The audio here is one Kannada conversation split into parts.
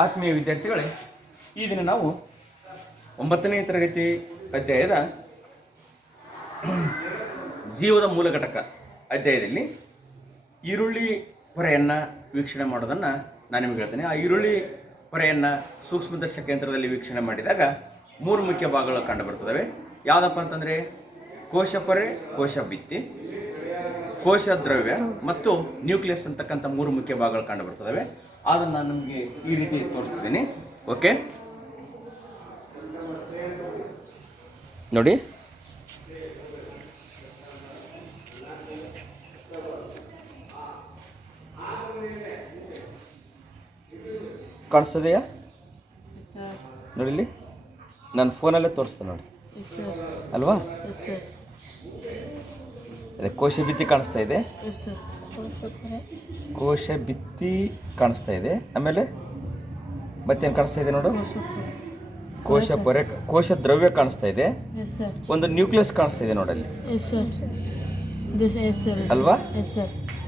ಆತ್ಮೀಯ ವಿದ್ಯಾರ್ಥಿಗಳೇ, ಈ ದಿನ ನಾವು ಒಂಬತ್ತನೇ ತರಗತಿ ಅಧ್ಯಾಯದ ಜೀವದ ಮೂಲ ಘಟಕ ಅಧ್ಯಾಯದಲ್ಲಿ ಈರುಳ್ಳಿ ಪೊರೆಯನ್ನು ವೀಕ್ಷಣೆ ಮಾಡೋದನ್ನು ನಾನು ನಿಮಗೆ ಹೇಳ್ತೇನೆ. ಆ ಈರುಳ್ಳಿ ಪೊರೆಯನ್ನು ಸೂಕ್ಷ್ಮದರ್ಶಕ ಯಂತ್ರದಲ್ಲಿ ವೀಕ್ಷಣೆ ಮಾಡಿದಾಗ ಮೂರು ಮುಖ್ಯ ಭಾಗಗಳು ಕಂಡುಬರ್ತದವೆ ಯಾವುದಪ್ಪ ಅಂತಂದರೆ, ಕೋಶ ಪೊರೆ, ಕೋಶ ಭಿತ್ತಿ. ಕೋಶ ದ್ರವ್ಯ ಮತ್ತು ನ್ಯೂಕ್ಲಿಯಸ್ ಅಂತಕ್ಕಂಥ ಮೂರು ಮುಖ್ಯ ಭಾಗಗಳು ಕಂಡುಬರ್ತದವೆ ಅದನ್ನು ನಾನು ನಿಮಗೆ ಈ ರೀತಿ ತೋರಿಸ್ತಿದ್ದೀನಿ ಓಕೆ? ನೋಡಿ. ಕಾಣಿಸ್ತದೆಯಾ? ನೋಡಿಲಿ ನಾನು ಫೋನಲ್ಲೇ ತೋರಿಸ್ತೇನೆ ನೋಡಿ. ಅಲ್ವಾ? ಅದೇ ಕೋಶ ಭಿತ್ತಿ ಕಾಣಿಸ್ತಾ ಇದೆ. ಕೋಶ ಭಿತ್ತಿ ಕಾಣಿಸ್ತಾ ಇದೆ. ಆಮೇಲೆ ಮತ್ತೇನು ಕಾಣಿಸ್ತಾ ಇದೆ ನೋಡು. ಕೋಶ ಪೊರೆ ಕೋಶ ದ್ರವ್ಯ ಕಾಣಿಸ್ತಾ ಇದೆ. ಒಂದು ನ್ಯೂಕ್ಲಿಯಸ್ ಕಾಣಿಸ್ತಾ ಇದೆ ನೋಡಲ್ಲಿ. ಅಲ್ವಾ?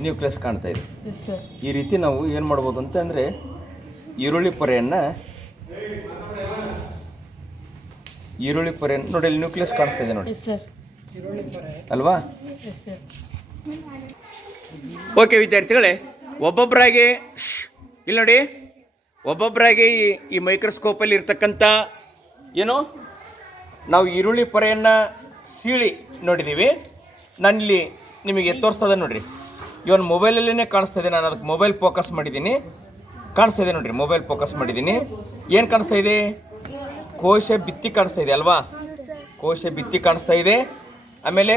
ನ್ಯೂಕ್ಲಿಯಸ್ ಕಾಣ್ತಾ ಇದೆ. ಈ ರೀತಿ ನಾವು ಏನು ಮಾಡ್ಬೋದು ಅಂತ ಅಂದರೆ ಈರುಳ್ಳಿ ಪೊರೆಯನ್ನು ಈರುಳ್ಳಿ ಪೊರೆಯನ್ನು ನೋಡಿ ಅಲ್ಲಿ ನ್ಯೂಕ್ಲಿಯಸ್ ಕಾಣಿಸ್ತಾ ಇದೆ ನೋಡಿ. ಅಲ್ವಾ? ಓಕೆ ವಿದ್ಯಾರ್ಥಿಗಳೇ ಒಬ್ಬೊಬ್ಬರಾಗಿ ಇಲ್ಲಿ ನೋಡಿ ಒಬ್ಬೊಬ್ಬರಾಗಿ ಈ ಈ ಮೈಕ್ರೋಸ್ಕೋಪಲ್ಲಿ ಇರ್ತಕ್ಕಂಥ ಏನು? ನಾವು ಈರುಳ್ಳಿ ಪೊರೆಯನ್ನು ಸೀಳಿ ನೋಡಿದ್ದೀವಿ ನಾನಿಲ್ಲಿ ನಿಮಗೆ ತೋರಿಸ್ತದೆ ನೋಡಿರಿ. ಇವನ್ ಮೊಬೈಲಲ್ಲೇ ಕಾಣಿಸ್ತಾ ಇದೆ. ನಾನು ಅದಕ್ಕೆ ಮೊಬೈಲ್ ಫೋಕಸ್ ಮಾಡಿದ್ದೀನಿ. ಕಾಣಿಸ್ತಾ ಇದೆ ನೋಡಿರಿ ಮೊಬೈಲ್ ಫೋಕಸ್ ಮಾಡಿದ್ದೀನಿ. ಏನು ಕಾಣಿಸ್ತಾ ಇದೆ? ಕೋಶ ಬಿತ್ತಿ ಕಾಣಿಸ್ತಾ ಇದೆ ಅಲ್ವಾ? ಕೋಶ ಬಿತ್ತಿ ಕಾಣಿಸ್ತಾ ಇದೆ. ಆಮೇಲೆ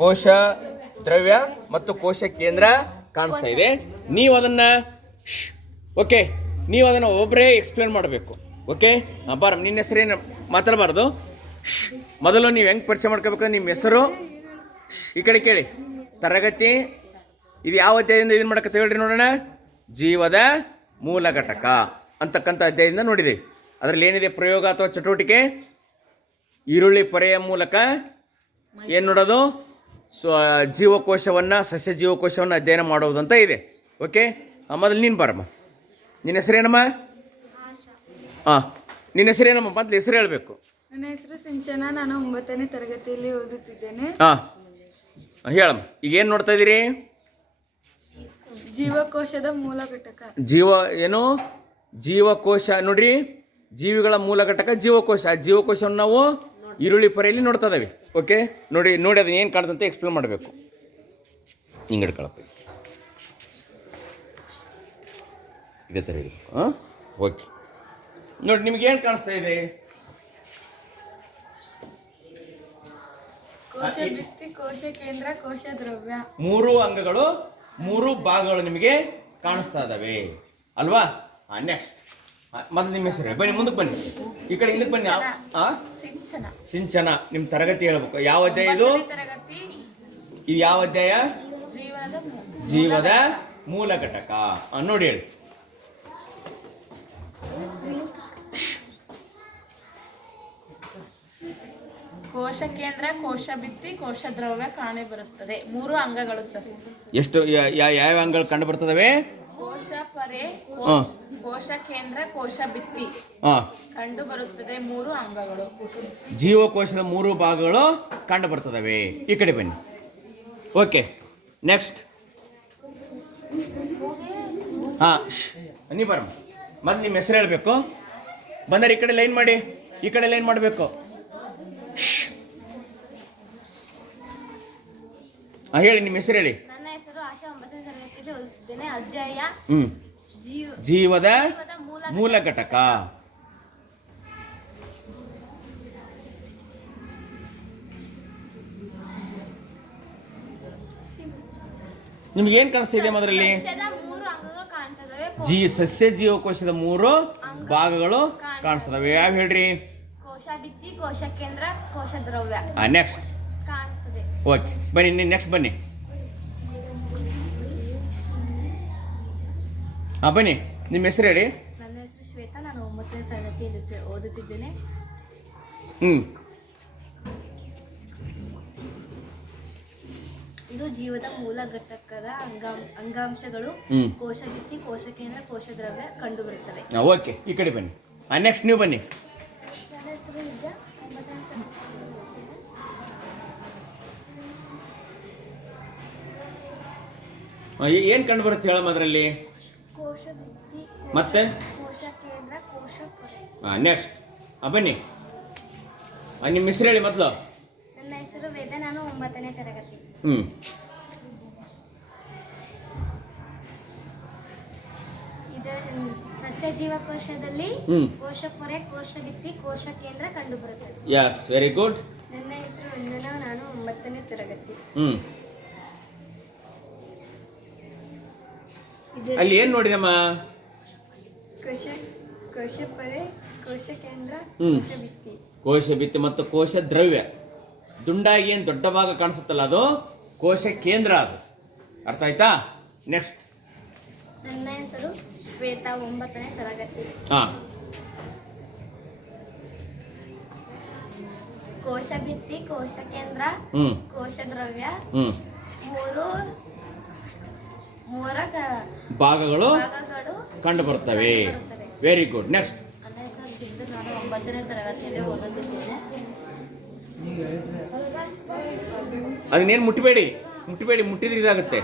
ಕೋಶ ದ್ರವ್ಯ ಮತ್ತು ಕೋಶ ಕೇಂದ್ರ ಕಾಣಿಸ್ತಾ ಇದೆ. ನೀವು ಅದನ್ನು ಓಕೆ, ನೀವು ಅದನ್ನು ಒಬ್ಬರೇ ಎಕ್ಸ್ಪ್ಲೇನ್ ಮಾಡಬೇಕು. ಓಕೆ ಬಾರ, ನಿನ್ನ ಹೆಸರೇನು ಮಾತಾಡಬಾರ್ದು. ಮೊದಲು ನೀವು ಹೆಂಗೆ ಪರಿಚಯ ಮಾಡ್ಕೋಬೇಕು ನಿಮ್ಮ ಹೆಸರು. ಈ ಕಡೆ ಕೇಳಿ. ತರಗತಿ, ಇದು ಯಾವ ಅಧ್ಯಾಯದಿಂದ ಇದನ್ನು ಮಾಡಕ್ಕೆ ಹೇಳ್ರಿ ನೋಡೋಣ. ಜೀವದ ಮೂಲ ಘಟಕ ಅಂತಕ್ಕಂಥ ಅಧ್ಯಾಯದಿಂದ ನೋಡಿದ್ದೀವಿ ಅದರಲ್ಲಿ ಏನಿದೆ ಪ್ರಯೋಗ ಅಥವಾ ಚಟುವಟಿಕೆ? ಈರುಳ್ಳಿ ಪೊರೆಯ ಮೂಲಕ ಏನು ನೋಡೋದು? ಸ್ವ ಜೀವಕೋಶವನ್ನು ಸಸ್ಯ ಜೀವಕೋಶವನ್ನು ಅಧ್ಯಯನ ಮಾಡೋದಂತ ಇದೆ. ಓಕೆ ಮೊದಲು ನೀನು ಬರಮ್ಮ. ನಿನ್ನ ಹೆಸರೇನಮ್ಮ ಹಾಂ ನಿನ್ನ ಹೆಸರೇನಮ್ಮ ಮೊದಲು ಹೆಸರು ಹೇಳಬೇಕು. ನನ್ನ ಹೆಸರು ಸಿಂಚನ. ನಾನು ಒಂಬತ್ತನೇ ತರಗತಿಯಲ್ಲಿ ಓದುತ್ತಿದ್ದೇನೆ. ಹಾಂ ಹೇಳಮ್ಮ. ಈಗ ಏನು ನೋಡ್ತಾ ಇದ್ದೀರಿ? ಜೀವಕೋಶದ ಮೂಲ ಘಟಕ. ಜೀವ ಏನು? ಜೀವಕೋಶ. ನೋಡ್ರಿ. ಜೀವಿಗಳ ಮೂಲ ಘಟಕ ಜೀವಕೋಶ. ಆ ಜೀವಕೋಶವನ್ನು ನಾವು ಈರುಳ್ಳಿ ಪೊರೆಯಲ್ಲಿ ನೋಡ್ತಾ ಇದಾವೆ. ಓಕೆ ನೋಡಿ ನೋಡಿ ಅದನ್ನ ಏನು ಕಾಣ್ತಂತ ಎಕ್ಸ್ಪ್ಲೇನ್ ಮಾಡಬೇಕು. ಹಿಂಗೆ ಹಿಡ್ಕೊಳಪ್ಪ. ಇದೇ ಥರ ಇರಬೇಕು. ಹಾಂ? ಓಕೆ ನೋಡಿ ನಿಮ್ಗೆ ಏನು ಕಾಣಿಸ್ತಾ ಇದೆ? ಮೂರು ಅಂಗಗಳು ಮೂರು ಭಾಗಗಳು ನಿಮಗೆ ಕಾಣಿಸ್ತಾ ಇದ್ದಾವೆ ಅಲ್ವಾ? ನೆಕ್ಸ್ಟ್ ಮೊದಲು ನಿಮ್ಮ ಹೆಸರು. ಬನ್ನಿ ಮುಂದಕ್ಕೆ ಬನ್ನಿ. ಈ ಕಡೆ ಹಿಂದಕ್ಕೆ ಬನ್ನಿ. ಹಾಂ ಸಿಂಚನ. ನಿಮ್ ನಿಮ್ಮ ತರಗತಿ ಹೇಳ್ಬೇಕು. ಯಾವ ಅಧ್ಯಾಯ ಇದು? ಇದು ಯಾವ ಅಧ್ಯಾಯ? ಜೀವದ ಮೂಲ ಘಟಕ. ನೋಡಿ ಹೇಳಿ. ಕೋಶ ಕೇಂದ್ರ ಕೋಶ ಭಿತ್ತಿ ಕೋಶ ದ್ರವ್ಯ ಕಾಣೆ ಬರುತ್ತದೆ. ಮೂರು ಅಂಗಗಳು ಸರ್. ಎಷ್ಟು ಯಾ- ಯಾ- ಯಾವ ಅಂಗಗಳು ಕಂಡು ಬರ್ತದವೆ? ಕೋಶ ಪರೆ ಹಾಂ ಕೋಶ ಕೇಂದ್ರ ಕೋಶ ಭಿತ್ತಿ. ಹಾಂ ಕಂಡು ಬರುತ್ತದೆ ಮೂರು ಅಂಗಗಳು. ಜೀವಕೋಶದ ಮೂರು ಭಾಗಗಳು ಕಂಡು ಬರ್ತದವೆ. ಈ ಕಡೆ ಬನ್ನಿ. ಓಕೆ ನೆಕ್ಸ್ಟ್ ಹಾಂ ನೀ ಬರಮ್ಮ ಮತ್ತೆ ನಿಮ್ಮ ಹೆಸರು ಹೇಳಬೇಕು. ಬಂದರೆ ಈ ಕಡೆ ಲೈನ್ ಮಾಡಿ. ಈ ಕಡೆ ಲೈನ್ ಮಾಡಬೇಕು. ಹಾಂ ಹೇಳಿ ನಿಮ್ಮ ಹೆಸರು ಹೇಳಿ. ನನ್ನ ಹೆಸರು ಆಶಾ ಒಂಬತ್ತನೇ ತರಗತಿಯಲ್ಲಿ ಅಧ್ಯಾಯ. ಹ್ಞೂ ಜೀವದ ಮೂಲ ಘಟಕ. ನಿಮ್ಗೆ ಏನು ಕಾಣಿಸ್ತಿದೆ ಮೊದಲಲ್ಲಿ? ಜೀ ಸಸ್ಯ ಜೀವಕೋಶದ ಮೂರು ಭಾಗಗಳು ಕಾಣಿಸ್ತದವೆ. ಯಾವ ಹೇಳ್ರಿ? ಕೋಶ ಕೋಶ ಕೇಂದ್ರ ಕೋಶ ದ್ರವ್ಯ. ನೆಕ್ಸ್ಟ್ ಓಕೆ ಬನ್ನಿ ನೆಕ್ಸ್ಟ್ ಬನ್ನಿ. ಹಾಂ ಬನ್ನಿ. ನಿಮ್ಮ ಹೆಸರು ಹೇಳಿ? ನನ್ನ ಹೆಸರು ಶ್ವೇತಾ. ನಾನು ಒಂಬತ್ತನೇ ತರಗತಿಯಲ್ಲಿ ಓದುತ್ತಿದ್ದೇನೆ. ಹ್ಞೂ ಇದು ಜೀವದ ಮೂಲ ಘಟಕದ ಅಂಗಾಂ ಅಂಗಾಂಶಗಳು. ಹ್ಮ್. ಕೋಶ ಭಿತ್ತಿ ಕೋಶ ಕೇಂದ್ರ ಕೋಶ ದ್ರವ್ಯ ಕಂಡುಬರುತ್ತವೆ ಓಕೆ. ಈ ಕಡೆ ಬನ್ನಿ. ನೆಕ್ಸ್ಟ್ ನೀವು ಬನ್ನಿ. ನನ್ನ ಹೆಸರು ವಿದ್ಯಾ. ಒಂಬತ್ತನೇ ತರಗತಿ ಏನು ಕಂಡು ಬರುತ್ತೆ ಹೇಳಮ್ಮ ಅದರಲ್ಲಿ? ಮತ್ತೆ? ಕೋಶ ಕೇಂದ್ರ ಕೋಶ ಪೊರೆ. ಹಾಂ ನೆಕ್ಸ್ಟ್ ಬನ್ನಿ. ನಿಮ್ಮ ಹೆಸರು ಹೇಳಿ ಮೊದಲು. ನನ್ನ ಹೆಸರು ವೇದ ನಾನು ಒಂಬತ್ತನೇ ತರಗತಿ. ಹ್ಞೂ ಇದರ ಸಸ್ಯ ಜೀವಕೋಶದಲ್ಲಿ ಕೋಶ ಪೊರೆ ಕೋಶ ಭಿತ್ತಿ ಕೋಶ ಕೇಂದ್ರ ಕಂಡುಬರುತ್ತದೆ. ಯಸ್ ವೆರಿ ಗುಡ್ ನನ್ನ ಹೆಸರು ವಂದನಾ ನಾನು ಒಂಬತ್ತನೇ ತರಗತಿ. ಹ್ಞೂ ಅಲ್ಲಿ ಏನು ನೋಡಿದಮ್ಮ ಕೋಶ ಕೋಶ ಪೊರೆ ಕೋಶ ಕೇಂದ್ರ ಹ್ಮ್. ಕೋಶ ಭಿತ್ತಿ. ಕೋಶ ಭಿತ್ತಿ ಮತ್ತು ಕೋಶ ದ್ರವ್ಯ. ದುಂಡಾಗಿ ಏನು ದೊಡ್ಡ ಭಾಗ ಕಾಣಿಸುತ್ತಲ್ಲ ಅದು? ಕೋಶ ಕೇಂದ್ರ ಅದು. ಅರ್ಥ ಆಯ್ತಾ? ನೆಕ್ಸ್ಟ್ ನನ್ನ ಹೆಸರು ಶ್ವೇತಾ ಒಂಬತ್ತನೇ ತರಗತಿ. ಹಾಂ. ಕೋಶ ಭಿತ್ತಿ ಕೋಶ ಕೇಂದ್ರ ಕೋಶ ದ್ರವ್ಯ. ಮೂರು ಭಾಗಗಳು ಕಂಡು ಬರ್ತವೆ ವೆರಿ ಗುಡ್ ನೆಕ್ಸ್ಟ್ ನನ್ನ ಅದನ್ನೇನು ಮುಟ್ಟಬೇಡಿ ಮುಟ್ಟಬೇಡಿ ಮುಟ್ಟಿದ್ರೆ ಇದಾಗುತ್ತೆ.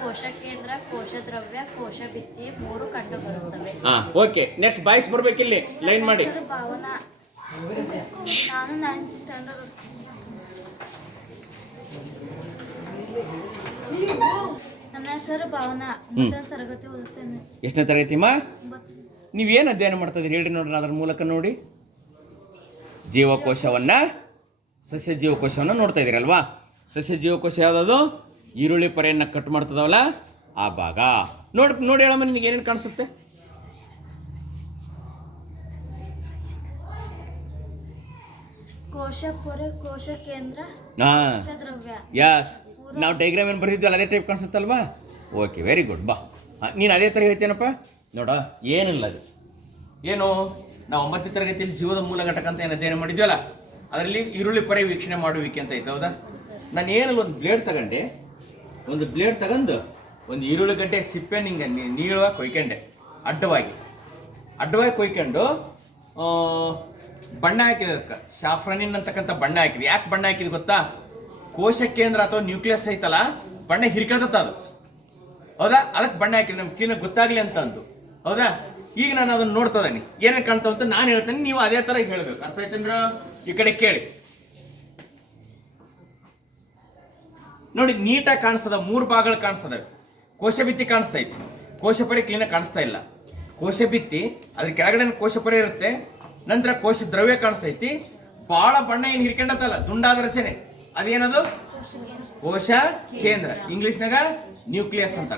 ಕೋಶ ಕೇಂದ್ರ ಕೋಶ ದ್ರವ್ಯ ಕೋಶ ಭಿತ್ತಿ ಮೂರು ಕಂಡು ಬರುತ್ತವೆ ಹಾಂ ಓಕೆ. ನೆಕ್ಸ್ಟ್ ಬಾಯ್ಸ್ ಬರ್ಬೇಕಿಲ್ಲಿ. ಲೈನ್ ಮಾಡಿ. ಭಾವನಾ. ನಾನು ನೈನ್ತ್ ಸ್ಟ್ಯಾಂಡರ್ಡ್ ನನ್ನ ಹೆಸರು ಭಾವನಾ. ಒಂಬತ್ತನೇ ತರಗತಿ ಓದುತ್ತೇನೆ. ಎಷ್ಟನೇ ತರಗತಿಮ್ಮ ನೀವೇನು ಅಧ್ಯಯನ ಮಾಡ್ತಾ ಇದ್ದೀರಿ ಹೇಳ್ರಿ ನೋಡ್ರಿ ಅದರ ಮೂಲಕ ನೋಡಿ. ಜೀವಕೋಶವನ್ನ ಸಸ್ಯ ಜೀವಕೋಶವನ್ನು ನೋಡ್ತಾ ಇದ್ದೀರಲ್ವಾ ಸಸ್ಯ ಜೀವಕೋಶ ಯಾವುದದು? ಈರುಳ್ಳಿ ಪರೆಯನ್ನು ಕಟ್ ಮಾಡ್ತದವಲ್ಲ ಆ ಭಾಗ. ನೋಡಿ ನೋಡಿ ಹೇಳಮ್ಮ ನಿನಗೆ ಏನೇನು ಕಾಣಿಸುತ್ತೆ? ಕೋಶ ಕೋಶ ಕೇಂದ್ರ ಯಸ್ ನಾವು ಡೈಗ್ರಾಮ್ ಏನು ಬರೆದಿದ್ವಲ್ಲ ಅದೇ ಟೈಪ್ ಕಾಣಿಸುತ್ತಲ್ವಾ? ಓಕೆ ವೆರಿ ಗುಡ್ ಬಾ. ನೀನು ಅದೇ ಥರ ಹೇಳ್ತೇನಪ್ಪ ನೋಡ ಏನಿಲ್ಲ ಅದು. ಏನು ನಾವು ಒಂಬತ್ತನೇ ತರಗತಿಯಲ್ಲಿ ಜೀವದ ಮೂಲ ಘಟಕ ಅಂತ ಏನು ಅಧ್ಯಯನ ಮಾಡಿದ್ವಲ್ಲ ಅದರಲ್ಲಿ ಈರುಳ್ಳಿ ಪರಿವೀಕ್ಷಣೆ ಮಾಡುವಿಕೆ ಅಂತ ಐತೆ ಹೌದಾ? ನಾನು ಏನಲ್ಲ ಒಂದು ಬ್ಲೇಡ್ ತಗೊಂಡೆ. ಒಂದು ಬ್ಲೇಡ್ ತಗೊಂಡು ಒಂದು ಈರುಳ್ಳಿ ಗಡ್ಡೆ ಸಿಪ್ಪೆ ನಿಂಗೆ ನೀಳುವ ಕೊಯ್ಕೊಂಡೆ ಅಡ್ಡವಾಗಿ. ಅಡ್ಡವಾಗಿ ಕೊಯ್ಕೊಂಡು ಬಣ್ಣ ಹಾಕಿದ ಸಾಫ್ರನಿನ್ ಅಂತಕ್ಕಂಥ ಬಣ್ಣ ಹಾಕಿದ್ವಿ ಯಾಕೆ ಬಣ್ಣ ಹಾಕಿದ್ ಗೊತ್ತಾ? ಕೋಶ ಕೇಂದ್ರ ಅಥವಾ ನ್ಯೂಕ್ಲಿಯಸ್ ಐತಲ್ಲ, ಬಣ್ಣ ಹಿರ್ಕೊಳ್ತತ್ತ ಅದು. ಹೌದಾ? ಅದಕ್ಕೆ ಬಣ್ಣ ಹಾಕಿದ್ರೆ. ನಮ್ಗೆ ಕ್ಲೀನಾಗಿ ಗೊತ್ತಾಗ್ಲಿ ಅಂತ ಅಂದು. ಹೌದಾ? ಈಗ ನಾನು ಅದನ್ನ ನೋಡ್ತಾ ಇದ್ದೀನಿ. ಏನೇನು ಕಾಣ್ತಾವ ಅಂತ ನಾನು ಹೇಳ್ತೇನೆ, ನೀವು ಅದೇ ಥರ ಹೇಳಬೇಕು. ಅರ್ಥ ಆಯ್ತಂದ್ರ ಈ ಕಡೆ ಕೇಳಿ. ನೋಡಿ, ನೀಟಾಗಿ ಕಾಣಿಸ್ತದ, ಮೂರು ಭಾಗಗಳು ಕಾಣಿಸ್ತದೆ. ಕೋಶ ಭಿತ್ತಿ ಕಾಣಿಸ್ತಾ ಐತಿ. ಕೋಶ ಪರಿ ಕ್ಲೀನಾಗಿ ಕಾಣಿಸ್ತಾ ಇಲ್ಲ. ಕೋಶ ಭಿತ್ತಿ ಅದ್ರ ಕೆಳಗಡೆ ಕೋಶಪರಿ ಇರುತ್ತೆ, ನಂತರ ಕೋಶ ದ್ರವ್ಯ ಕಾಣಿಸ್ತೈತಿ ಬಹಳ ಬಣ್ಣ ಏನು ಹಿರ್ಕೊಂಡತ್ತಲ್ಲ, ದುಂಡಾದ ರಚನೆ. ಅದೇನದು? ಕೋಶ ಕೇಂದ್ರ. ಇಂಗ್ಲಿಷ್ನಾಗ ನ್ಯೂಕ್ಲಿಯಸ್ ಅಂತ.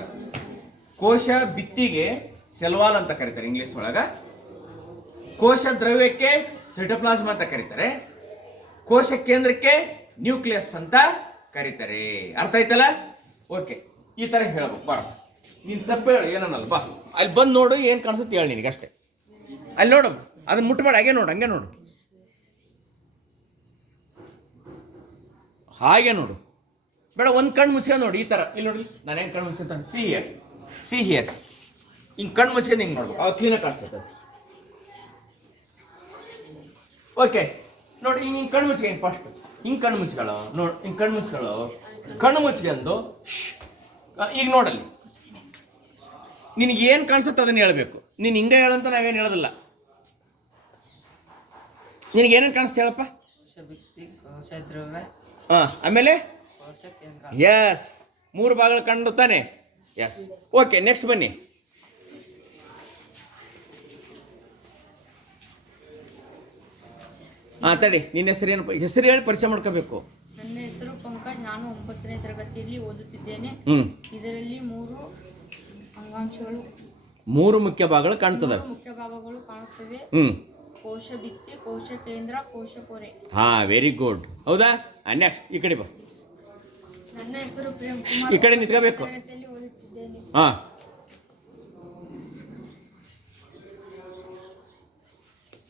ಕೋಶ ಬಿತ್ತಿಗೆ ಸೆಲ್ವಾಲ್ ಅಂತ ಕರೀತಾರೆ ಇಂಗ್ಲಿಷ್ ಒಳಗ. ಕೋಶ ದ್ರವ್ಯಕ್ಕೆ ಸೆಟೋಪ್ಲಾಸ್ಮ ಅಂತ ಕರೀತಾರೆ. ಕೋಶ ಕೇಂದ್ರಕ್ಕೆ ನ್ಯೂಕ್ಲಿಯಸ್ ಅಂತ ಕರೀತಾರೆ. ಅರ್ಥ ಆಯ್ತಲ್ಲ? ಓಕೆ, ಈ ತರ ಹೇಳ್ಬೇಕು ಬರ ನೀನ್ ತಪ್ಪು ಹೇಳು ಏನನ್ನಲ್ಲ ಬಾ. ಅಲ್ಲಿ ಬಂದು ನೋಡು, ಏನು ಕಾಣಿಸುತ್ತೆ ಹೇಳಿ ನಿನಗೆ ಅಷ್ಟೇ. ಅಲ್ಲಿ ನೋಡು ಅದನ್ನ ಮುಟ್ಟಬೇಡ ಹಾಗೆ ನೋಡು, ಹಂಗೆ ನೋಡು. ಹಾಗೆ ನೋಡು. ಬೇಡ, ಒಂದು ಕಣ್ಣು ಮುಚ್ಕೊಂಡು ನೋಡಿ, ಈ ಥರ ಇಲ್ಲಿ ನೋಡಿ ನಾನೇನು ಕಣ್ಣು ಮುಚ್ಕೊಂತ ಸಿ ಹಿಯರ್ ಸಿ ಹಿಯರ್ ಹಿಂಗೆ ಕಣ್ಣು ಮುಚ್ಕೊಂಡು ಹಿಂಗೆ ನೋಡು. ಅವಾಗ ಕ್ಲೀನಾಗಿ ಕಾಣಿಸುತ್ತೆ. ಓಕೆ ನೋಡಿ, ಹಿಂಗೆ ಹಿಂಗೆ ಕಣ್ಣು ಮುಚ್ಕೊಂಡು ಫಸ್ಟ್ ಹಿಂಗೆ ಕಣ್ಣು ಮುಚ್ಕೊಳ್ಳೋ, ನೋಡಿ, ಹಿಂಗೆ ಕಣ್ಣು ಮುಚ್ಕೊಳ್ಳೋ. ಕಣ್ಣು ಮುಚ್ಕೊಂಡು ಈಗ ನೋಡಲ್ಲಿ. ನಿನಗೆ ಏನು ಕಾಣಿಸುತ್ತೆ ಅದನ್ನು ಹೇಳಬೇಕು. ನೀನು ಹಿಂಗೆ ಹೇಳಂತ ನಾವೇನು ಹೇಳೋದಿಲ್ಲ. ನಿನಗೇನೇನು ಕಾಣಿಸ್ತಾ ಹೇಳಪ್ಪ? ಕೋಶಭಿತ್ತಿ ಕೋಶದ್ರವ್ಯ ಹಾಂ ಆಮೇಲೆ? ಎಸ್ ಮೂರು ಭಾಗಗಳು ಕಂಡು ತಾನೆ? ಎಸ್ ಓಕೆ ನೆಕ್ಸ್ಟ್ ಬನ್ನಿ. ಹಾಂ ತಡಿ ನಿನ್ನ ಹೆಸರು ಏನು? ಹೆಸರು ಹೇಳಿ ಪರಿಚಯ ಮಾಡ್ಕೋಬೇಕು. ನನ್ನ ಹೆಸರು ಪಂಕಜ್. ನಾನು ಒಂಬತ್ತನೇ ತರಗತಿಯಲ್ಲಿ ಓದುತ್ತಿದ್ದೇನೆ. ಹ್ಞೂ ಇದರಲ್ಲಿ ಮೂರು ಅಂಗಾಂಶಗಳು ಮೂರು ಮುಖ್ಯ ಭಾಗಗಳು ಕಾಣ್ತದೆ. ಮೂರು ಮುಖ್ಯ ಭಾಗಗಳು ಕಾಣುತ್ತವೆ. ಹ್ಞೂ ಕೋಶ ಭಿತ್ತಿ ಕೋಶ ಕೇಂದ್ರ ಕೋಶ ಪೊರೆ. ಹಾ ವೆರಿ ಗುಡ್ ಹೌದಾ? ನೆಕ್ಸ್ಟ್ ಈ ಕಡೆ ಬಾ. ನನ್ನ ಹೆಸರು ಪ್ರೇಮ್ ಕುಮಾರ್ ಈ ಕಡೆ ನಿಂತ್ಕೋಬೇಕು. ತರಗತಿಯಲ್ಲಿ ಓದುತ್ತಿದ್ದೇನೆ ಹಾಂ.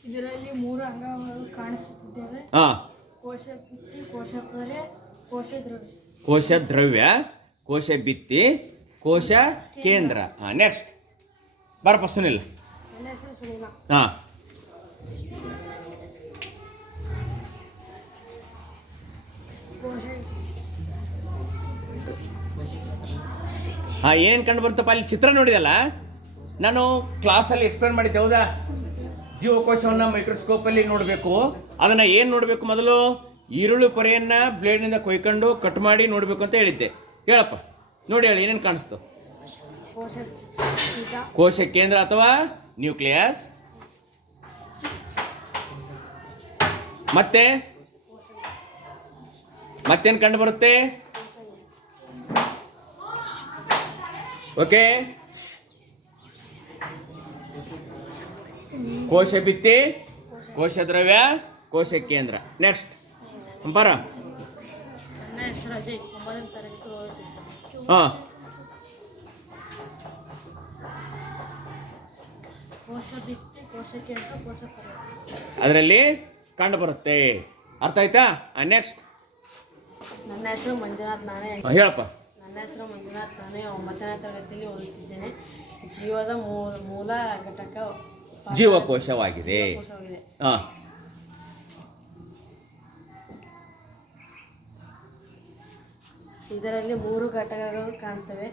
ಇದರಲ್ಲಿ ಮೂರು ಅಂಗಗಳು ಕಾಣಿಸುತ್ತಿದ್ದೇವೆ. ಹಾ. ಕೋಶ ಭಿತ್ತಿ ಕೋಶ ಪೊರೆ ಕೋಶ ದ್ರವ್ಯ. ಕೋಶ ದ್ರವ್ಯ ಕೋಶ ಭಿತ್ತಿ ಕೋಶ ಕೇಂದ್ರ. ಹಾ ನೆಕ್ಸ್ಟ್ ಬರಪ್ಪ ಸುನಿಲ್. ನನ್ನ ಹೆಸರು ಸುನಿಲ. ಹಾಂ. ಹಾಂ ಏನೇನು ಕಂಡು ಬರ್ತಪ್ಪ ಅಲ್ಲಿ ಚಿತ್ರ ನೋಡಿದಲ್ಲ? ನಾನು ಕ್ಲಾಸಲ್ಲಿ ಎಕ್ಸ್ಪ್ಲೇನ್ ಮಾಡಿದ್ದೆ ಹೌದಾ? ಜೀವಕೋಶವನ್ನು ಮೈಕ್ರೋಸ್ಕೋಪಲ್ಲಿ ನೋಡಬೇಕು. ಅದನ್ನು ಏನು ನೋಡಬೇಕು ಮೊದಲು? ಈರುಳ್ಳಿ ಪೊರೆಯನ್ನು ಬ್ಲೇಡ್ನಿಂದ ಕೊಯ್ಕೊಂಡು ಕಟ್ ಮಾಡಿ ನೋಡಬೇಕು ಅಂತ ಹೇಳಿದ್ದೆ. ಹೇಳಪ್ಪ ನೋಡಿ ಹೇಳಿ ಏನೇನು ಕಾಣಿಸ್ತು? ಕೋಶ ಕೇಂದ್ರ. ಅಥವಾ ನ್ಯೂಕ್ಲಿಯಸ್ ಮತ್ತೆ? ಮತ್ತೇನು ಕಂಡು ಬರುತ್ತೆ? ಓಕೆ. ಕೋಶ ಭಿತ್ತಿ ಕೋಶ ದ್ರವ್ಯ ಕೋಶ ಕೇಂದ್ರ. ನೆಕ್ಸ್ಟ್ ಬರ. ಹಾಂ. ಅದರಲ್ಲಿ ಕಂಡು ಬರುತ್ತೆ. ಅರ್ಥ ಆಯ್ತಾ? ನೆಕ್ಸ್ಟ್ ನನ್ನ ಹೆಸರು ಮಂಜುನಾಥ್ ನಾನೇ ಹೇಳಪ್ಪ. ನನ್ನ ಹೆಸರು ಮಂಜುನಾಥ್ ನಾನೇ. ಒಂಬತ್ತನೇ ತರಗತಿಯಲ್ಲಿ ಓದುತ್ತಿದ್ದೇನೆ. ಜೀವದ ಮೂಲ ಮೂಲ ಘಟಕ ಜೀವಕೋಶವಾಗಿದೆ. ಹಾಂ ಇದರಲ್ಲಿ ಮೂರು ಘಟಕಗಳು ಕಾಣ್ತವೆ.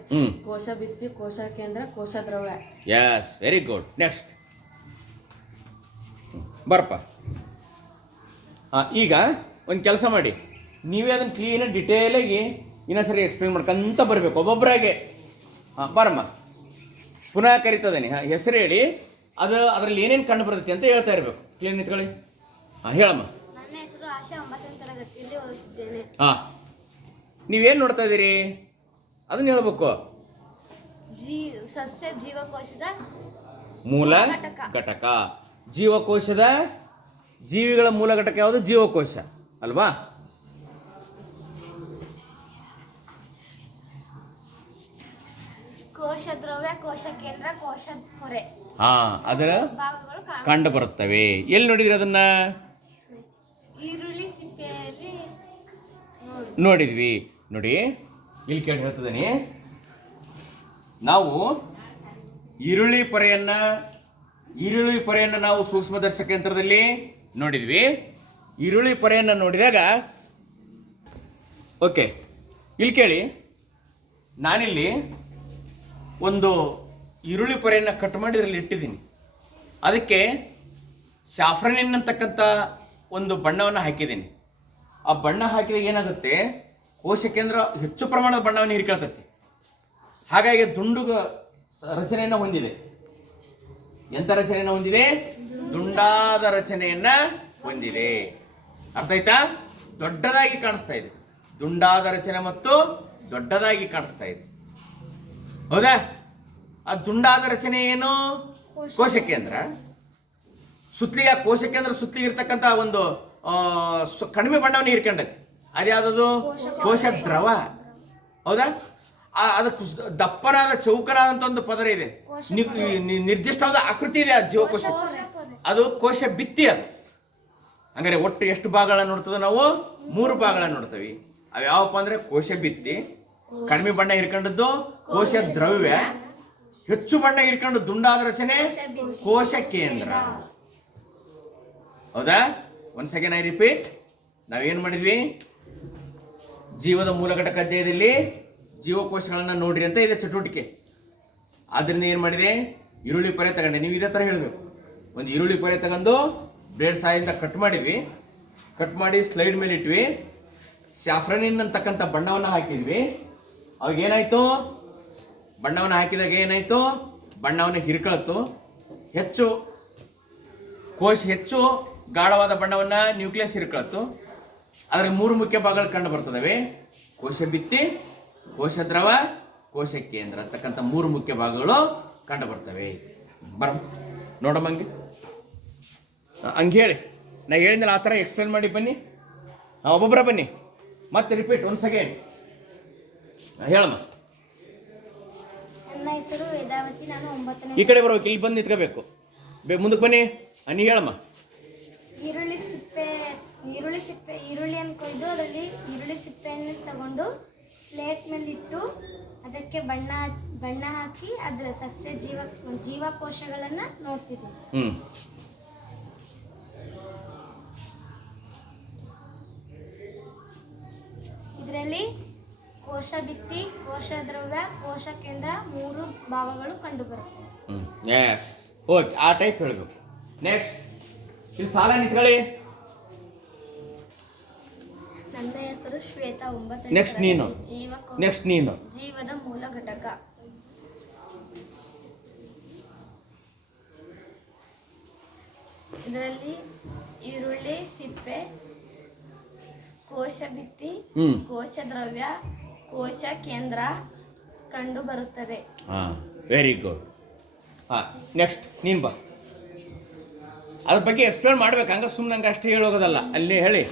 ಕೋಶ ಭಿತ್ತಿ ಕೋಶ ಕೇಂದ್ರ ಕೋಶ ದ್ರವ್ಯ ಎಸ್ ವೆರಿ ಗುಡ್ ನೆಕ್ಸ್ಟ್ ಬರಪ್ಪ. ಈಗ ಒಂದು ಕೆಲಸ ಮಾಡಿ. ನೀವೇ ಅದನ್ನು ಕ್ಲೀನಾಗಿ ಡಿಟೇಲಾಗಿ ಇನ್ನೊಂದ್ಸರಿ ಎಕ್ಸ್ಪ್ಲೇನ್ ಮಾಡ್ಕೊಂತ ಬರಬೇಕು ಒಬ್ಬೊಬ್ಬರಾಗೆ ಹಾಂ ಬರಮ್ಮ. ಪುನಃ ಕರಿತದೇನೆ. ಹಾಂ ಹೆಸರು ಹೇಳಿ. ಅದು ಅದರಲ್ಲಿ ಏನೇನು ಕಂಡು ಬರ್ತೈತಿ ಅಂತ ಹೇಳ್ತಾ ಇರಬೇಕು. ಕ್ಲೀನ್ ಇಟ್ಕೊಳ್ಳಿ ಹಾಂ ಹೇಳಮ್ಮ. ನನ್ನ ಹೆಸರು ಆಶಾ ಒಂಬತ್ತನೇ ತರಗತಿಯಲ್ಲಿ ಓದುತ್ತಿದ್ದೇನೆ ಹಾಂ ನೀವೇನು ನೋಡ್ತಾ ಇದ್ದೀರಿ? ಅದನ್ನ ಹೇಳ್ಬೇಕು. ಜೀ ಸಸ್ಯ ಜೀವಕೋಶದ ಮೂಲ ಘಟಕ. ಘಟಕ. ಜೀವಕೋಶದ ಜೀವಿಗಳ ಮೂಲ ಘಟಕ ಯಾವುದು? ಜೀವಕೋಶ. ಅಲ್ವಾ? ಹಾ ಅದರ ಕಂಡು ಬರುತ್ತವೆ. ಎಲ್ಲಿ ನೋಡಿದ್ರಿ ಅದನ್ನ? ನೋಡಿದ್ವಿ. ನೋಡಿ ಇಲ್ಲಿ ಕೇಳಿ ಹೇಳ್ತಿದ್ದೀನಿ. ನಾವು ಈರುಳ್ಳಿ ಪೊರೆಯನ್ನ ಈರುಳ್ಳಿ ಪೊರೆಯನ್ನು ನಾವು ಸೂಕ್ಷ್ಮದರ್ಶಕ ಯಂತ್ರದಲ್ಲಿ ನೋಡಿದ್ವಿ? ಈರುಳ್ಳಿ ಪೊರೆಯನ್ನು ನೋಡಿದಾಗ, ಓಕೆ, ಇಲ್ಲಿ ಕೇಳಿ. ನಾನಿಲ್ಲಿ ಒಂದು ಈರುಳ್ಳಿ ಪೊರೆಯನ್ನು ಕಟ್ ಮಾಡಿ ಇದರಲ್ಲಿ ಇಟ್ಟಿದ್ದೀನಿ. ಅದಕ್ಕೆ ಸ್ಯಾಫ್ರನ್ ಅಂತಕ್ಕಂಥ ಒಂದು ಬಣ್ಣವನ್ನು ಹಾಕಿದ್ದೀನಿ. ಆ ಬಣ್ಣ ಹಾಕಿದಾಗ ಏನಾಗುತ್ತೆ? ಕೋಶ ಕೇಂದ್ರ ಹೆಚ್ಚು ಪ್ರಮಾಣದ ಬಣ್ಣವನ್ನು ಹೀರಿಕೊಳ್ತೈತಿ. ಹಾಗಾಗಿ ದುಂಡುಗ ರಚನೆಯನ್ನು ಹೊಂದಿದೆ. ಎಂಥ ರಚನೆಯನ್ನು ಹೊಂದಿದೆ? ದುಂಡಾದ ರಚನೆಯನ್ನ ಹೊಂದಿದೆ. ಅರ್ಥ ಆಯ್ತಾ? ದೊಡ್ಡದಾಗಿ ಕಾಣಿಸ್ತಾ ಇದೆ. ದುಂಡಾದ ರಚನೆ ಮತ್ತು ದೊಡ್ಡದಾಗಿ ಕಾಣಿಸ್ತಾ ಇದೆ. ಹೌದಾ? ಆ ದುಂಡಾದ ರಚನೆ ಏನು? ಕೋಶ ಕೇಂದ್ರ ಸುತ್ತಲಿಗೆ ಆ ಕೋಶ ಕೇಂದ್ರ ಸುತ್ತಲಿಗೆ ಇರ್ತಕ್ಕಂಥ ಒಂದು ಕಡಿಮೆ ಬಣ್ಣವನ್ನು ಹೀರ್ಕೊಂಡೈತಿ. ಅದ್ಯಾವುದು ಕೋಶ ದ್ರವ. ಹೌದಾ? ಆ ಅದಕ್ಕೆ ಸ್- ದಪ್ಪನಾದ ಚೌಕನಾದಂತ ಒಂದು ಪದರ ಇದೆ. ನಿರ್ದಿಷ್ಟವಾದ ಆಕೃತಿ ಇದೆ ಆ ಜೀವಕೋಶ ಅದು ಕೋಶ ಬಿತ್ತಿ ಅದು. ಹಂಗಾರೆ ಒಟ್ಟು ಎಷ್ಟು ಭಾಗಗಳನ್ನ ನೋಡ್ತದೆ ನಾವು? ಮೂರು ಭಾಗಗಳನ್ನ ನೋಡ್ತೇವೆ. ಅವು ಯಾವಪ್ಪ ಅಂದ್ರೆ ಕೋಶ ಬಿತ್ತಿ ಕಡಿಮೆ ಬಣ್ಣ ಹಿಡ್ಕೊಂಡದ್ದು ಕೋಶ ದ್ರವ್ಯ. ಹೆಚ್ಚು ಬಣ್ಣ ಇರ್ಕೊಂಡು ದುಂಡಾದ ರಚನೆ ಕೋಶ ಕೇಂದ್ರ. ಹೌದಾ? ಒನ್ ಸೆಕೆಂಡ್ ಐ ರಿಪೀಟ್ ನಾವೇನ್ ಮಾಡಿದ್ವಿ? ಜೀವದ ಮೂಲ ಘಟಕ ಅಧ್ಯಾಯದಲ್ಲಿ ಜೀವಕೋಶಗಳನ್ನ ನೋಡ್ರಿ ಅಂತ ಇದೆ ಚಟುವಟಿಕೆ. ಆದ್ರಿಂದ ಏನು ಮಾಡಿದೆ? ಈರುಳ್ಳಿ ಪೊರೆ ತಗೊಂಡೆ. ನೀವು ಇದೇ ಥರ ಹೇಳಬೇಕು. ಒಂದು ಈರುಳ್ಳಿ ಪೊರೆ ತಗೊಂಡು ಬ್ಲೇಡ್ ಸಹಾಯದಿಂದ ಕಟ್ ಮಾಡಿದ್ವಿ. ಕಟ್ ಮಾಡಿ ಸ್ಲೈಡ್ ಮೇಲೆ ಇಟ್ವಿ. ಸ್ಯಾಫ್ರನಿನ್ ಅಂತಕ್ಕಂಥ ಬಣ್ಣವನ್ನು ಹಾಕಿದ್ವಿ. ಅವಾಗ ಏನಾಯ್ತು? ಬಣ್ಣವನ್ನು ಹಾಕಿದಾಗ ಏನಾಯ್ತು? ಬಣ್ಣವನ್ನು ಹಿರ್ಕೊಳ್ತು ಹೆಚ್ಚು ಕೋಶ ಹೆಚ್ಚು ಗಾಢವಾದ ಬಣ್ಣವನ್ನು ನ್ಯೂಕ್ಲಿಯಸ್ ಹಿರ್ಕೊಳ್ತು ಅದರಲ್ಲಿ ಮೂರು ಮುಖ್ಯ ಭಾಗಗಳು ಕಂಡು ಬರ್ತದವೆ. ಕೋಶ ಭಿತ್ತಿ ಕೋಶ ದ್ರವ ಕೋಶ ಕೇಂದ್ರ ಅಂತಕ್ಕಂಥ ಮೂರು ಮುಖ್ಯ ಭಾಗಗಳು ಕಂಡು ಬರ್ತವೆ. ಬರ ನೋಡಮ್ಮಂಗೆ ಹಂಗೆ. ಹೇಳಿ. ನಾ ಹೇಳಿದ್ನಲ್ಲ ಆ ಥರ ಎಕ್ಸ್ಪ್ಲೇನ್ ಮಾಡಿ ಬನ್ನಿ. ಹಾಂ ಒಬ್ಬೊಬ್ಬರ ಬನ್ನಿ. ಮತ್ತೆ ರಿಪೀಟ್ ಒಂದು ಸೆಕೆಂಡ್ ಹೇಳಮ್ಮ. ನನ್ನ ಹೆಸರು ವೇದಾವತಿ ನಾನು ಒಂಬತ್ತನೇ ಈ ಕಡೆ ಬರ್ಬೇಕು ಇಲ್ಲಿ ಬಂದು ನಿಂತ್ಕೋಬೇಕು. ಬೇ ಮುಂದಕ್ಕೆ ಬನ್ನಿ. ಅನ್ನಿ ಹೇಳಮ್ಮ. ಈರುಳ್ಳಿ ಸಿಪ್ಪೆ ಈರುಳ್ಳಿ ಸಿಪ್ಪೆ ಈರುಳ್ಳಿಯನ್ನು ಕೊಯ್ದು ಅದರಲ್ಲಿ ಈರುಳ್ಳಿ ಸಿಪ್ಪೆಯನ್ನು ತಗೊಂಡು ಸ್ಲೇಟ್ ಮೇಲಿಟ್ಟು ಅದಕ್ಕೆ ಬಣ್ಣ ಬಣ್ಣ ಹಾಕಿ ಅದರ ಸಸ್ಯ ಜೀವ ಜೀವಕೋಶಗಳನ್ನು ನೋಡ್ತಿದ್ದೀವಿ ಇದರಲ್ಲಿ ಕೋಶ ಭಿತ್ತಿ ಕೋಶ ದ್ರವ್ಯ ಕೋಶ ಕೇಂದ್ರ ಮೂರು ಭಾಗಗಳು ಕಂಡುಬರುತ್ತೆ. ಹ್ಞೂ ಎಸ್ ಓಕೆ ಆ ಟೈಪ್ ಹೇಳಬೇಕು. ನೆಕ್ಸ್ಟ್ ಇಲ್ಲಿ ಸಾಲ ನಿಂತ್ಕೊಳ್ಳಿ. ನನ್ನ ಹೆಸರು ಶ್ವೇತಾ ಒಂಬತ್ತು ನೆಕ್ಸ್ಟ್ ನೀನು. ನೆಕ್ಸ್ಟ್ ನೀನು. ಜೀವದ ಮೂಲ ಘಟಕ. ಇದರಲ್ಲಿ ಈರುಳ್ಳಿ ಸಿಪ್ಪೆ ಕೋಶ ಭಿತ್ತಿ ಕೋಶ ದ್ರವ್ಯ ಕೋಶ ಕೇಂದ್ರ ಕಂಡು ಬರುತ್ತದೆ. ಹಾಂ ವೆರಿ ಗುಡ್ ಹಾಂ ನೆಕ್ಸ್ಟ್ ನೀನು ಬಾ. ಅದ್ರ ಬಗ್ಗೆ ಎಕ್ಸ್ಪ್ಲೇನ್ ಮಾಡ್ಬೇಕು ಹಂಗ ಸುಮ್ಮನೆ ಹಂಗೆ ಅಷ್ಟೇ ಹೇಳೋಗೋದಲ್ಲ ಅಲ್ಲಿ ಹೇಳಿ.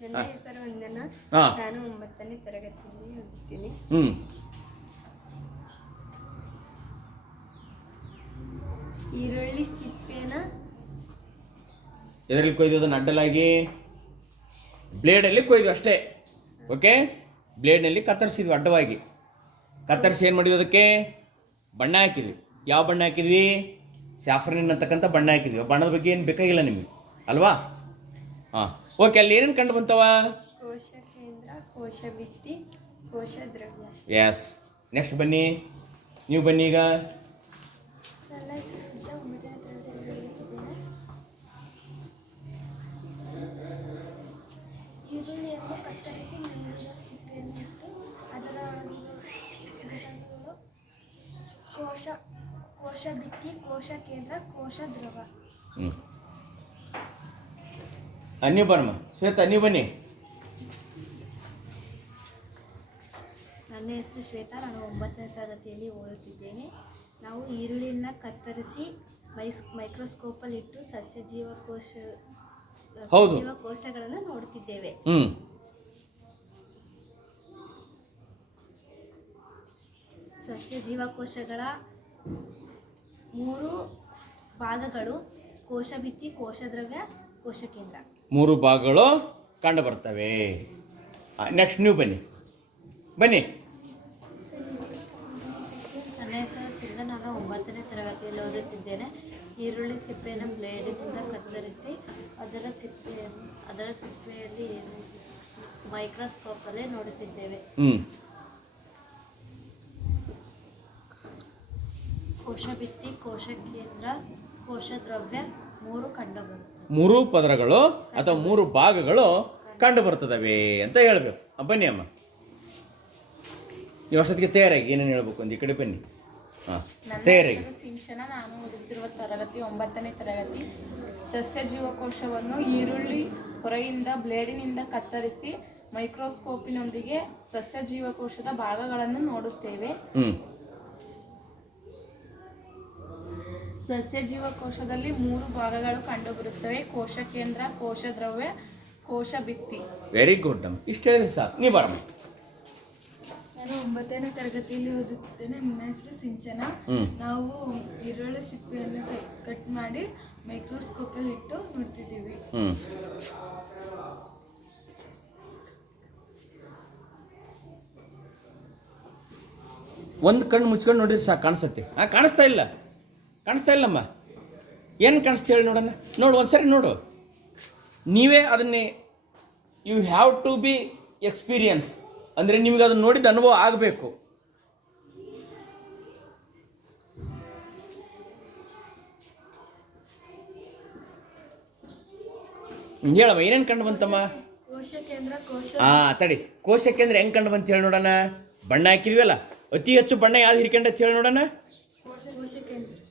ನನ್ನ ಹೆಸರು ವಂದನ ಹಾಂ. ನಾನು ಒಂಬತ್ತನೇ ತರಗತಿಯಲ್ಲಿ ಓದುತ್ತೀನಿ ಹ್ಞೂ ಈರುಳ್ಳಿ ಸಿಪ್ಪೆನ ಇದರಲ್ಲಿ ಕೊಯ್ದು ಅದನ್ನು ಅಡ್ಡಲಾಗಿ ಬ್ಲೇಡಲ್ಲಿ ಕೊಯ್ದು ಅಷ್ಟೇ. ಓಕೆ? ಬ್ಲೇಡ್ನಲ್ಲಿ ಕತ್ತರಿಸಿದ್ವಿ ಅಡ್ಡವಾಗಿ. ಕತ್ತರಿಸಿ ಏನು ಮಾಡಿದ್ವಿ ಅದಕ್ಕೆ? ಬಣ್ಣ ಹಾಕಿದ್ವಿ. ಯಾವ ಬಣ್ಣ ಹಾಕಿದ್ವಿ? ಸ್ಯಾಫ್ರನ್ ಅಂತಕ್ಕಂಥ ಬಣ್ಣ ಹಾಕಿದ್ವಿ. ಆ ಬಣ್ಣದ ಬಗ್ಗೆ ಏನು ಬೇಕಾಗಿಲ್ಲ ನಿಮಗೆ. ಅಲ್ವಾ? ಹಾಂ. ಓಕೆ ಅಲ್ಲಿ ಏನೇನು ಕಂಡು ಬಂತವ ಕೋಶ ಕೇಂದ್ರ ಕೋಶ ಭಿತ್ತಿ ಕೋಶ ದ್ರವ್ಯ. ಎಸ್ ನೆಕ್ಸ್ಟ್ ಬನ್ನಿ. ನೀವು ಬನ್ನಿ ಈಗ. ಈರುಳ್ಳಿಯನ್ನು ಕತ್ತರಿಸಿ ಮೇಲಿರುವ ಸಿಪ್ಪೆಯನ್ನು ಇಟ್ಟು ಅದರ ಕೋಶ ಕೋಶ ಭಿತ್ತಿ ಕೋಶ ಕೇಂದ್ರ ಕೋಶ ದ್ರವ ನೀವು ಬರಮ್ಮ ಶ್ವೇತಾ ನೀವು ಬನ್ನಿ. ನನ್ನ ಹೆಸರು ಶ್ವೇತಾ. ನಾನು ಒಂಬತ್ತನೇ ತರಗತಿಯಲ್ಲಿ ಓದುತ್ತಿದ್ದೇನೆ. ನಾವು ಈರುಳ್ಳಿನ ಕತ್ತರಿಸಿ ಮೈಸ್ ಮೈಕ್ರೋಸ್ಕೋಪಲ್ಲಿ ಇಟ್ಟು ಸಸ್ಯ ಜೀವಕೋಶ ಹೌದು. ಜೀವಕೋಶಗಳನ್ನು ನೋಡುತ್ತಿದ್ದೇವೆ ಹ್ಞೂ ಸಸ್ಯ ಜೀವಕೋಶಗಳ ಮೂರು ಭಾಗಗಳು ಕೋಶಭಿತ್ತಿ ಕೋಶದ್ರವ್ಯ ಕೋಶ ಕೇಂದ್ರ. ಮೂರು ಭಾಗಗಳು ಕಂಡು ಬರ್ತವೆ. ನೆಕ್ಸ್ಟ್ ನೀವು ಬನ್ನಿ. ಬನ್ನಿ. ನನ್ನ ಹೆಸರು ನಾನು ಒಂಬತ್ತನೇ ತರಗತಿಯಲ್ಲಿ ಓದುತ್ತಿದ್ದೇನೆ. ಈರುಳ್ಳಿ ಸಿಪ್ಪೆಯನ್ನು ಬ್ಲೇಡಿನಿಂದ ಕತ್ತರಿಸಿ ಅದರ ಸಿಪ್ಪೆ ಅದರ ಸಿಪ್ಪೆಯಲ್ಲಿ ಮೈಕ್ರೋಸ್ಕೋಪಲ್ಲೇ ನೋಡುತ್ತಿದ್ದೇವೆ. ಕೋಶ ಭಿತ್ತಿ ಕೋಶ ಕೇಂದ್ರ ಕೋಶ ದ್ರವ್ಯ ಮೂರು ಕಂಡುಬರುತ್ತವೆ. ಮೂರು ಪದರಗಳು ಅಥವಾ ಮೂರು ಭಾಗಗಳು ಕಂಡು ಬರ್ತದವೆ ಅಂತ ಹೇಳ್ಬೇಕು. ಬನ್ನಿ ಅಮ್ಮ. ಈ ಅಷ್ಟೊತ್ತಿಗೆ ತಯಾರಾಗಿ ಏನೇನು ಹೇಳ್ಬೇಕು ಒಂದು ಈ ಕಡೆ ಬನ್ನಿ. ಹಾಂ ತಯಾರಾಗಿ ನಾನು ಓದುತ್ತಿರುವ ತರಗತಿ ಒಂಬತ್ತನೇ ತರಗತಿ. ಸಸ್ಯ ಜೀವಕೋಶವನ್ನು ಈರುಳ್ಳಿ ಹೊರೆಯಿಂದ ಬ್ಲೇಡಿನಿಂದ ಕತ್ತರಿಸಿ ಮೈಕ್ರೋಸ್ಕೋಪಿನೊಂದಿಗೆ ಸಸ್ಯ ಜೀವಕೋಶದ ಭಾಗಗಳನ್ನು ನೋಡುತ್ತೇವೆ ಹ್ಞೂ ಸಸ್ಯ ಜೀವಕೋಶದಲ್ಲಿ ಮೂರು ಭಾಗಗಳು ಕಂಡುಬರುತ್ತವೆ. ಕೋಶ ಕೇಂದ್ರ ಕೋಶ ದ್ರವ್ಯ ಕೋಶ ಭಿತ್ತಿ ವೆರಿ ಗುಡ್ ಅಮ್ಮ ಇಷ್ಟು ಹೇಳಿದ್ರೆ ಸಾಕು. ನೀವು ಬರಮ್ಮ. ನಾನು ಒಂಬತ್ತನೇ ತರಗತಿಯಲ್ಲಿ ಓದುತ್ತಿದ್ದೇನೆ. ನನ್ನ ಹೆಸರು ಸಿಂಚನ. ನಾವು ಈರುಳ್ಳಿ ಸಿಪ್ಪೆಯನ್ನು ಕಟ್ ಮಾಡಿ ಮೈಕ್ರೋಸ್ಕೋಪಲ್ಲಿ ಇಟ್ಟು ನೋಡ್ತಿದ್ದೀವಿ. ಹ್ಞೂ ಒಂದು ಕಣ್ಣು ಮುಚ್ಕೊಂಡು ನೋಡಿದ್ರೆ ಸಾಕು ಕಾಣಿಸತ್ತೆ. ಹಾಂ ಕಾಣಿಸ್ತಾ ಇಲ್ಲ. ಕಾಣಿಸ್ತಾ ಇಲ್ಲಮ್ಮ? ಏನು ಕಾಣಿಸ್ತಾ ಹೇಳಿ ನೋಡೋಣ. ನೋಡು ಒಂದ್ಸರಿ ನೋಡು. ನೀವೇ ಅದನ್ನೇ you have to be experience ಅಂದರೆ ನಿಮಗೆ ಅದನ್ನು ನೋಡಿದ ಅನುಭವ ಆಗಬೇಕು. ಹೇಳಮ್ಮ ಏನೇನು ಕಂಡು ಬಂತಮ್ಮ? ಹಾ ತಡಿ. ಕೋಶಕ್ಕೆ ಅಂದ್ರೆ ಹೆಂಗೆ ಕಂಡು ಬಂತ ಹೇಳಿ ನೋಡೋಣ. ಬಣ್ಣ ಹಾಕಿದ್ವಲ್ಲ ಅತಿ ಹೆಚ್ಚು ಬಣ್ಣ ಯಾವ್ದು ಅಂತ ಹೇಳಿ ನೋಡೋಣ.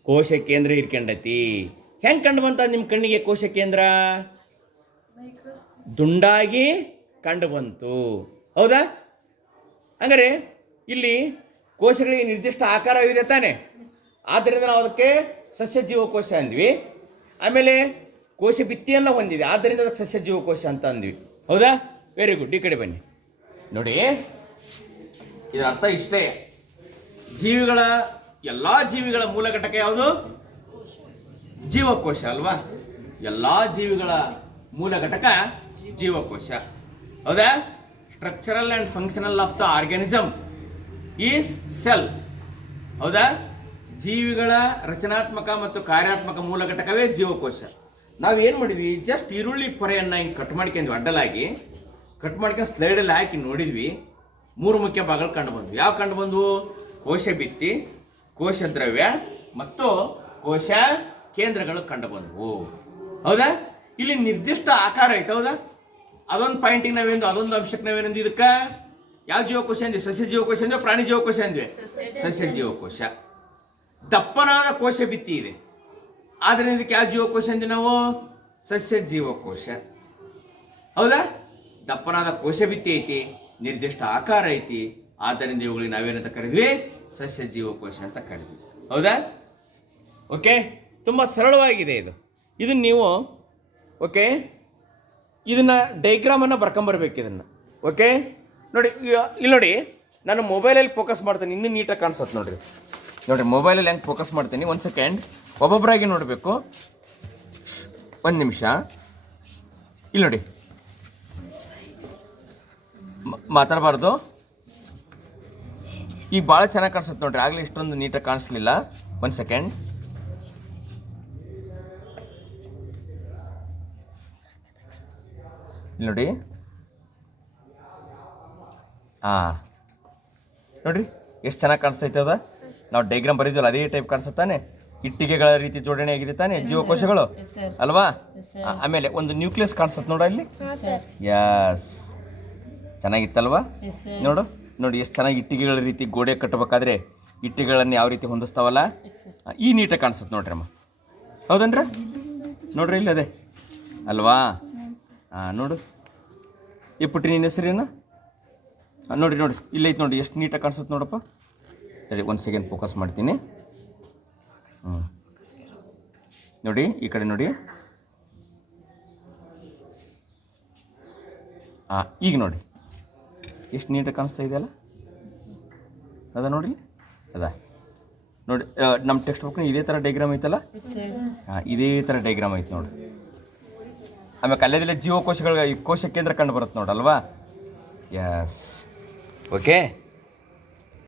ಕೋಶ ಕೇಂದ್ರ ಹಿರ್ಕೊಂಡೈತಿ ಹೆಂಗೆ ಕಂಡು ಬಂತ ನಿಮ್ಮ ಕಣ್ಣಿಗೆ ಕೋಶ ಕೇಂದ್ರ? ದುಂಡಾಗಿ ಕಂಡು ಬಂತು. ಹೌದಾ? ಹಂಗಾರೆ ಇಲ್ಲಿ ಕೋಶಗಳಿಗೆ ನಿರ್ದಿಷ್ಟ ಆಕಾರವಿದೆ ತಾನೆ. ಆದ್ದರಿಂದ ನಾವು ಅದಕ್ಕೆ ಸಸ್ಯ ಜೀವಕೋಶ ಅಂದ್ವಿ. ಆಮೇಲೆ ಕೋಶ ಭಿತ್ತಿಯೆಲ್ಲ ಹೊಂದಿದೆ. ಆದ್ದರಿಂದ ಅದಕ್ಕೆ ಸಸ್ಯ ಜೀವಕೋಶ ಅಂತ ಅಂದ್ವಿ. ಹೌದಾ? ವೆರಿ ಗುಡ್ ಈ ಕಡೆ ಬನ್ನಿ. ನೋಡಿ. ಇದರ ಅರ್ಥ ಇಷ್ಟೇ. ಜೀವಿಗಳ ಎಲ್ಲ ಜೀವಿಗಳ ಮೂಲ ಘಟಕ ಯಾವುದು? ಜೀವಕೋಶ ಅಲ್ವಾ? ಎಲ್ಲಾ ಜೀವಿಗಳ ಮೂಲ ಘಟಕ ಜೀವಕೋಶ. ಹೌದಾ? Structural and functional of the organism is cell ಹೌದಾ? ಜೀವಿಗಳ ರಚನಾತ್ಮಕ ಮತ್ತು ಕಾರ್ಯಾತ್ಮಕ ಮೂಲ ಘಟಕವೇ ಜೀವಕೋಶ. ನಾವು ಏನು ಮಾಡಿದ್ವಿ? ಜಸ್ಟ್ ಈರುಳ್ಳಿ ಪೊರೆಯನ್ನು ಹಿಂಗೆ ಕಟ್ ಮಾಡ್ಕೊಂಡ್ವಿ ಅಡ್ಡಲಾಗಿ ಕಟ್ ಮಾಡ್ಕೊಂಡು ಸ್ಲೈಡಲ್ಲಿ ಹಾಕಿ ನೋಡಿದ್ವಿ. ಮೂರು ಮುಖ್ಯ ಭಾಗಗಳು ಕಂಡು ಬಂದ್ವಿ. ಯಾವ ಕಂಡು ಬಂದವು? ಕೋಶ ಭಿತ್ತಿ ಕೋಶ ದ್ರವ್ಯ ಮತ್ತು ಕೋಶ ಕೇಂದ್ರಗಳು ಕಂಡು ಬಂದವು ಹೌದಾ? ಇಲ್ಲಿ ನಿರ್ದಿಷ್ಟ ಆಕಾರ ಐತೆ, ಹೌದಾ? ಅದೊಂದು ಪಾಯಿಂಟಿಗೆ ನಾವೇನು ಅದೊಂದು ಅಂಶಕ್ಕೆ ನಾವೇನಂದು ಇದಕ್ಕೆ? ಯಾವ ಜೀವಕೋಶ ಅಂದ್ವಿ? ಸಸ್ಯ ಜೀವಕೋಶ ಅಂದ್ವಿ, ಪ್ರಾಣಿ ಜೀವಕೋಶ ಅಂದ್ವಿ? ಸಸ್ಯ ಜೀವಕೋಶ. ದಪ್ಪನಾದ ಕೋಶ ಭಿತ್ತಿ ಇದೆ. ಆದ್ರೆ ಇದಕ್ಕೆ ಯಾವ ಜೀವಕೋಶ ಅಂದ್ವಿ ನಾವು? ಸಸ್ಯ ಜೀವಕೋಶ. ಹೌದಾ? ದಪ್ಪನಾದ ಕೋಶ ಭಿತ್ತಿ ಐತಿ, ನಿರ್ದಿಷ್ಟ ಆಕಾರ ಐತಿ. ಆದ್ದರಿಂದ ಇವುಗಳಿಗೆ ನಾವೇನಂತ ಕರೆದ್ವಿ? ಸಸ್ಯ ಜೀವಕೋಶ ಅಂತ ಕರೆದ್ವಿ. ಹೌದಾ? ಓಕೆ? ತುಂಬ ಸರಳವಾಗಿದೆ ಇದು. ಇದನ್ನು ನೀವು, ಓಕೆ? ಇದನ್ನು ಡೈಗ್ರಾಮನ್ನು ಬರ್ಕೊಂಬರ್ಬೇಕು ಇದನ್ನು, ಓಕೆ? ನೋಡಿ ಇಲ್ಲಿ ನೋಡಿ, ನಾನು ಮೊಬೈಲಲ್ಲಿ ಫೋಕಸ್ ಮಾಡ್ತೇನೆ. ಇನ್ನೂ ನೀಟಾಗಿ ಕಾಣಿಸುತ್ತೆ ನೋಡಿರಿ. ನೋಡಿರಿ ಮೊಬೈಲಲ್ಲಿ ಹೆಂಗೆ ಫೋಕಸ್ ಮಾಡ್ತೀನಿ? ಒಂದು ಸೆಕೆಂಡ್ ಒಬ್ಬೊಬ್ಬರಾಗಿ ನೋಡಬೇಕು. ಒಂದು ನಿಮಿಷ. ಇಲ್ಲಿ ನೋಡಿ. ಮಾತಾಡಬಾರ್ದು. ಈಗ ಭಾಳ ಚೆನ್ನಾಗಿ ಕಾಣಿಸುತ್ತೆ ನೋಡ್ರಿ. ಆಗಲೇ ಇಷ್ಟೊಂದು ನೀಟಾಗಿ ಕಾಣಿಸ್ಲಿಲ್ಲ. ಒಂದು ಸೆಕೆಂಡ್. ಇಲ್ಲಿ ನೋಡಿ. ಹಾಂ ನೋಡ್ರಿ ಎಷ್ಟು ಚೆನ್ನಾಗಿ ಕಾಣಿಸ್ತೈತೆ ಅದ. ನಾವು ಡೈಗ್ರಾಮ್ ಬರೀದ್ವಲ್ಲ ಅದೇ ಟೈಪ್ ಕಾಣಿಸುತ್ತಾನೆ ಇಟ್ಟಿಗೆಗಳ ರೀತಿ ಜೋಡಣೆ ಆಗಿದೆ ತಾನೆ ಜೀವಕೋಶಗಳು? ಅಲ್ವಾ? ಆಮೇಲೆ ಒಂದು ನ್ಯೂಕ್ಲಿಯಸ್ ಕಾಣಿಸುತ್ತೆ ನೋಡ ಇಲ್ಲಿ ಯಸ್ ಚೆನ್ನಾಗಿತ್ತಲ್ವಾ? ನೋಡು. ನೋಡಿ, ಎಷ್ಟು ಚೆನ್ನಾಗಿ ಇಟ್ಟಿಗೆಗಳ ರೀತಿ ಗೋಡೆ ಕಟ್ಟಬೇಕಾದ್ರೆ ಇಟ್ಟಿಗೆಗಳನ್ನು ಯಾವ ರೀತಿ ಹೊಂದಿಸ್ತಾವಲ್ಲ? ಈ ನೀಟಾಗಿ ಕಾಣಿಸುತ್ತೆ ನೋಡ್ರಿ ಅಮ್ಮ. ಹೌದನ್ರ? ನೋಡ್ರಿ, ಇಲ್ಲಿ ಅದೇ. ಅಲ್ವಾ? ಹಾಂ ನೋಡು. ಈ ಪುಟ್ಟಿ, ನಿನ್ನ ಹೆಸರೇನು? ನೋಡಿ ನೋಡಿ ಇಲ್ಲೈತೆ ನೋಡಿ ಎಷ್ಟು ನೀಟಾಗಿ ಕಾಣಿಸುತ್ತೆ ನೋಡಪ್ಪ. ಸರಿ ಒಂದು ಸೆಕೆಂಡ್ ಫೋಕಸ್ ಮಾಡ್ತೀನಿ. ಹ್ಞೂ ನೋಡಿ, ಈ ಕಡೆ ನೋಡಿ. ಹಾಂ ಈಗ ನೋಡಿ. ಎಷ್ಟು ನೀಟಾಗಿ ಕಾಣಿಸ್ತಾ ಇದೆಯಲ್ಲ? ಅದ ನೋಡಿ ಅದ. ನೋಡಿ ನಮ್ಮ ಟೆಕ್ಸ್ಟ್ ಬುಕ್ನ ಇದೇ ಥರ ಡೈಗ್ರಾಮ್ ಐತಲ್ಲ? ಹಾಂ, ಇದೇ ಥರ ಡೈಗ್ರಾಮ್ ಐತೆ ನೋಡಿ. ಆಮೇಲೆ ಅಲ್ಲೇದಿಲ್ಲ ಈ ಕೋಶ ಕೇಂದ್ರ ಕಂಡು ಬರುತ್ತೆ ನೋಡಲ್ವಾ ಎಸ್ ಓಕೆ